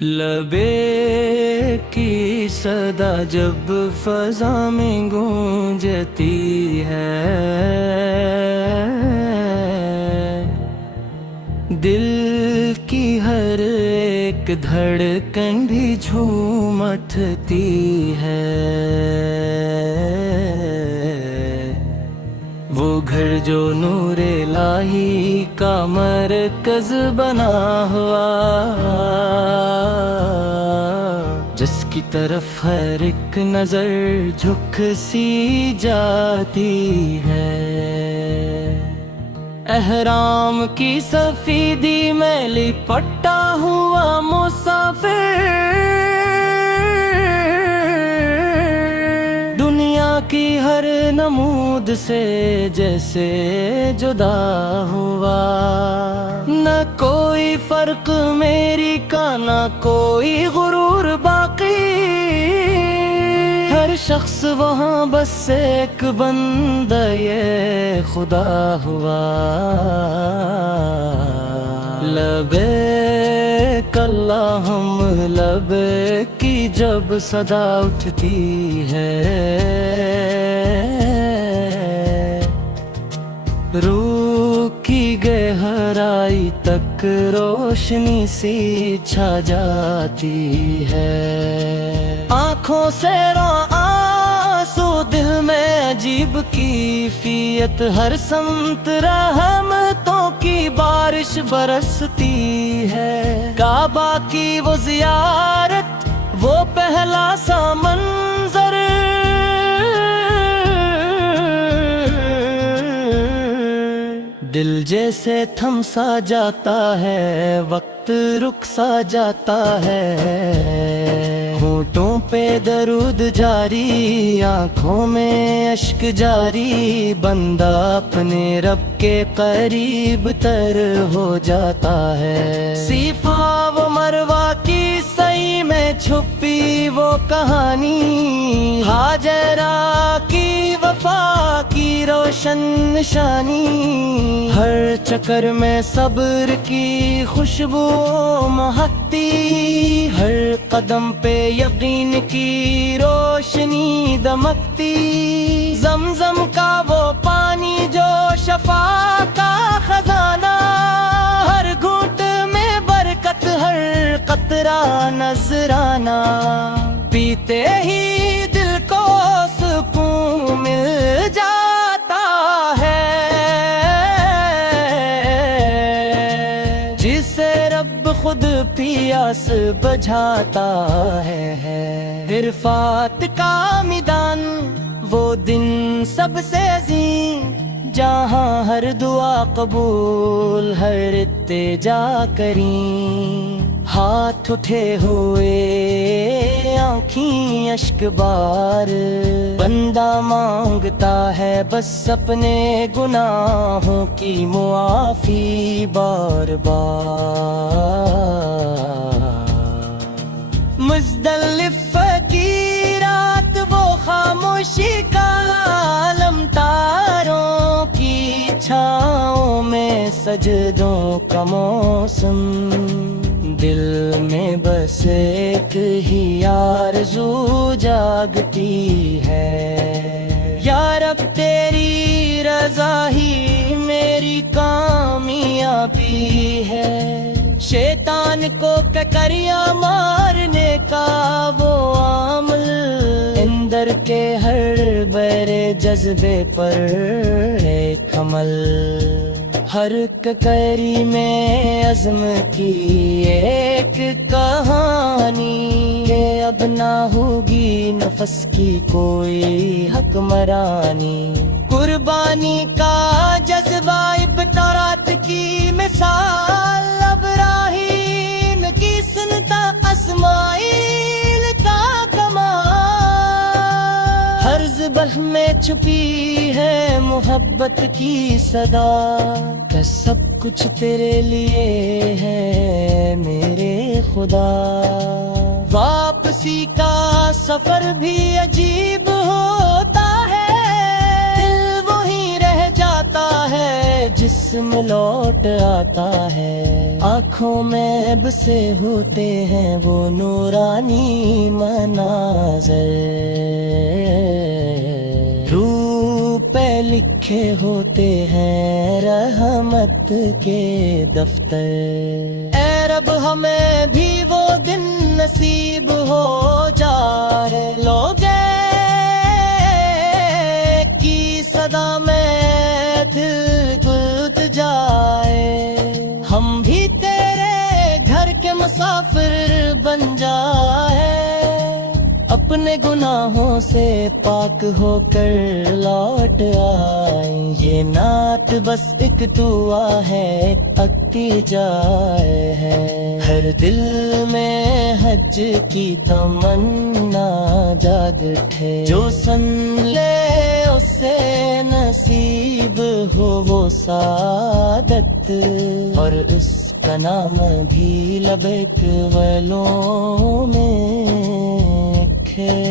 लबे की सदा जब फजा में गूंजती है, दिल की हर एक धड़कन भी झूम उठती है। वो घर जो नूरे लाही का मरकज बना हुआ, जिसकी तरफ हर एक नजर झुक सी जाती है। एहराम की सफेदी में लिपटा हुआ मुसाफिर, दुनिया की हर नमूद से जैसे जुदा हुआ। न कोई फर्क मेरी का न कोई गुरूर बाकी, हर शख्स वहाँ बस एक बंदा ये खुदा हुआ। लबैक अल्लाहुम लबैक की जब सदा उठती है, रूह की गहराई तक रोशनी सी छा जाती है। आँखों से आंसू दिल में अजीब कैफियत, हर समत रहमतों की बारिश बरसती है। काबा की वो जियारत, वो पहला सा मंजर, दिल जैसे थम सा जाता है, वक्त रुक सा जाता है। होठों पे दरूद जारी, आँखों में अश्क जारी, बंदा अपने रब के करीब तर हो जाता है। सीफा वो मरवा की सही में छुपी वो कहानी, हाजरा की वफा की रोशन निशानी, हर चक्कर में सब्र की खुशबू महकती, हर कदम पे यकीन की रोशनी दमकती। जमजम का वो पानी जो शफा का खजाना, हर घूंट में बरकत हर कतरा नजराना, पीते ही दिल को सुकून मिल जाता है। जिसे रब खुद पियास बुझाता है। इरफात का मैदान वो दिन सबसे अजीम, जहाँ हर दुआ कबूल हर इत्तेजा करीं। हाथ उठे हुए आँखीं अश्क बार, बंदा मांगता है बस अपने गुनाहों की मुआफी बार बार। मुज़दलिफ़ की रात वो खामोशी का आलम, तारों की छाँव में सजदों का मौसम, दिल में बस एक ही आरज़ू जागती है। या रब तेरी रज़ा ही मेरी कामयाबी है। शैतान को ककरिया मारने का वो अमल, अंदर के हर बड़े जज्बे पर एक अमल, हर ककरी में अज़्म की एक कहानी, के अब ना होगी नफस की कोई हकमरानी। कुर्बानी का जज्बा इब्तारात की मिसाल, इब्राहीम की सुनता अस्माइल का कमाल, हर ज़बान में छुपी है मोहब्बत की सदा, कि सब कुछ तेरे लिए है मेरे खुदा। वापसी का सफर भी अजीब होता है, दिल वहीं रह जाता है جسم لوٹ آتا ہے، آنکھوں میں بسے ہوتے ہیں وہ نورانی مناظر، روح پہ لکھے ہوتے ہیں رحمت کے دفتر۔ اے رب ہمیں بھی وہ دن نصیب ہو جائے، لوگ کی صدا میں دل گلت جائے، ہم بھی تیرے گھر کے مسافر بن جائے، اپنے گناہوں سے پاک ہو کر لوٹ آئیں۔ یہ نعت بس ایک دعا ہے، اگتی جائے ہے، ہر دل میں حج کی تمنا جاگ اٹھے، جو سن لے اسے نصیب ہو وہ سعادت، اور اس کا نام بھی لبیک والوں میں ہے۔